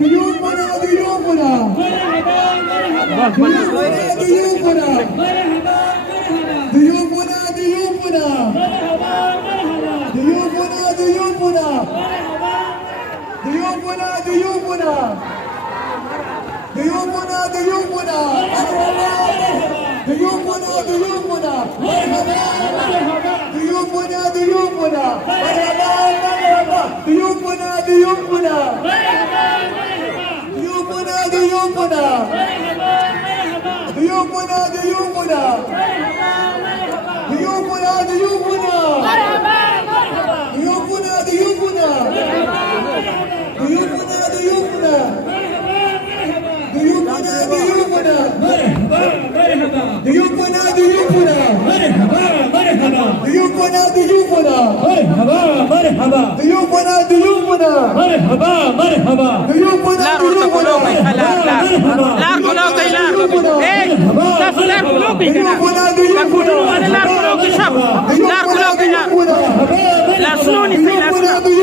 ضيوفنا ضيوفنا ضيوفنا ضيوفنا ضيوفنا ضيوفنا ضيوفنا ضيوفنا ضيوفنا ضيوفنا ضيوفنا ضيوفنا ضيوفنا ضيوفنا مرحبا ضيوفنا ضيوفنا مرحبا ضيوفنا ضيوفنا ضيوفنا ضيوفنا ضيوفنا ضيوفنا ضيوفنا ضيوفنا ضيوفنا ضيوفنا ضيوفنا ضيوفنا ضيوفنا ضيوفنا ضيوفنا ضيوفنا مرحبا مرحبا ضيوفنا ضيوفنا مرحبا مرحبا ضيوفنا ضيوفنا مرحبا مرحبا ضيوفنا Largo loki, largo. Eh, largo loki kana. Largo wala largo loki shab. Largo loki na. La sunoni sai la sunoni.